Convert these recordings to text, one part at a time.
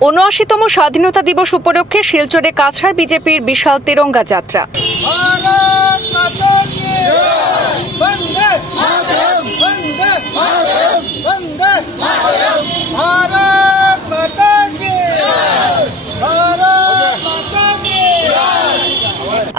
৭৯তম স্বাধীনতা দিবস উপলক্ষে শিলচরে কাছাড় বিজেপির বিশাল তিরঙ্গা যাত্রা।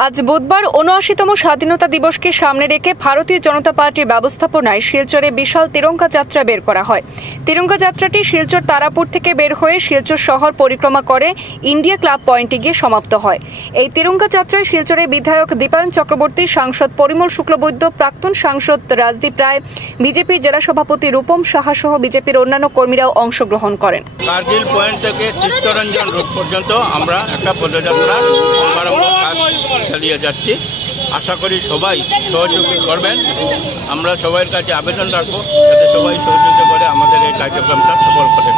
আজ বুধবার ৭৯তম স্বাধীনতা দিবসকে সামনে রেখে ভারতীয় জনতা পার্টির ব্যবস্থাপনায় শিলচরে বিশাল তিরঙ্গা যাত্রা বের করা হয়। তিরঙ্গা যাত্রাটি শিলচর তারাপুর থেকে বের হয়ে শিলচর শহর পরিক্রমা করে ইন্ডিয়া ক্লাব পয়েন্টে গিয়ে সমাপ্ত হয়। এই তিরঙ্গা যাত্রায় শিলচরের বিধায়ক দীপায়ন চক্রবর্তী, সাংসদ পরিমল শুক্লবৈদ্য, প্রাক্তন সাংসদ রাজদীপ রায়, বিজেপির জেলা সভাপতি রূপম সাহা সহ বিজেপির অন্যান্য কর্মীরাও অংশগ্রহণ করেন। কার্গিল পয়েন্ট থেকে চিত্তরঞ্জন রোড পর্যন্ত আমরা একটা পদযাত্রা চালিয়ে যাচ্ছি। আশা করি সবাই সহযোগী করবেন। আমরা সবার কাছে আবেদন রাখবো যাতে সবাই সহযোগিতা করে আমাদের এই কার্যক্রমটা সফল করে।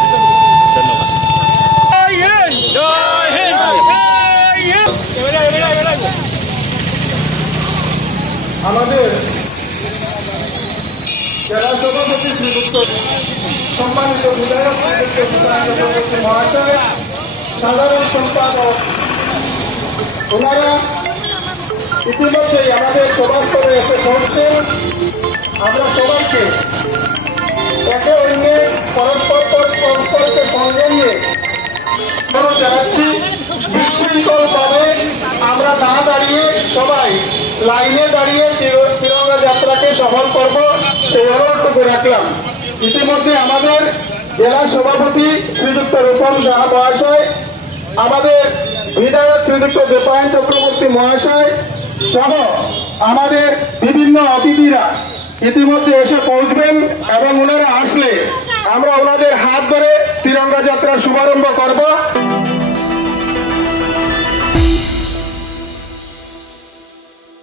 ধন্যবাদ। আমাদের জেলা সভাপতি শ্রীযুক্ত সম্মানিত বিধায়ক মহাশয়, সাধারণ সম্পাদক, ওনারা ইতিমধ্যেই আমাদের সভাস্থলে এসে পৌঁছছেন। আমরা সবাইকে একে অন্যের পরস্পরকে সঙ্গে নিয়ে জানাচ্ছি, বিশৃঙ্খলভাবে আমরা না দাঁড়িয়ে সবাই লাইনে দাঁড়িয়ে তিরঙ্গা যাত্রাকে সফল করব, সেই অনুরোধটুকু রাখলাম। ইতিমধ্যে আমাদের জেলা সভাপতি শ্রীযুক্ত রূপম সাহা মহাশয়, আমাদের বিধায়ক শ্রীযুক্ত দীপায়ন চক্রবর্তী মহাশয় সহ আমাদের বিভিন্ন অতিথিরা ইতিমধ্যে এসে পৌঁছবেন এবং ওনারা আসলে আমরা ওনাদের হাত ধরে তিরঙ্গা যাত্রার শুভারম্ভ করব।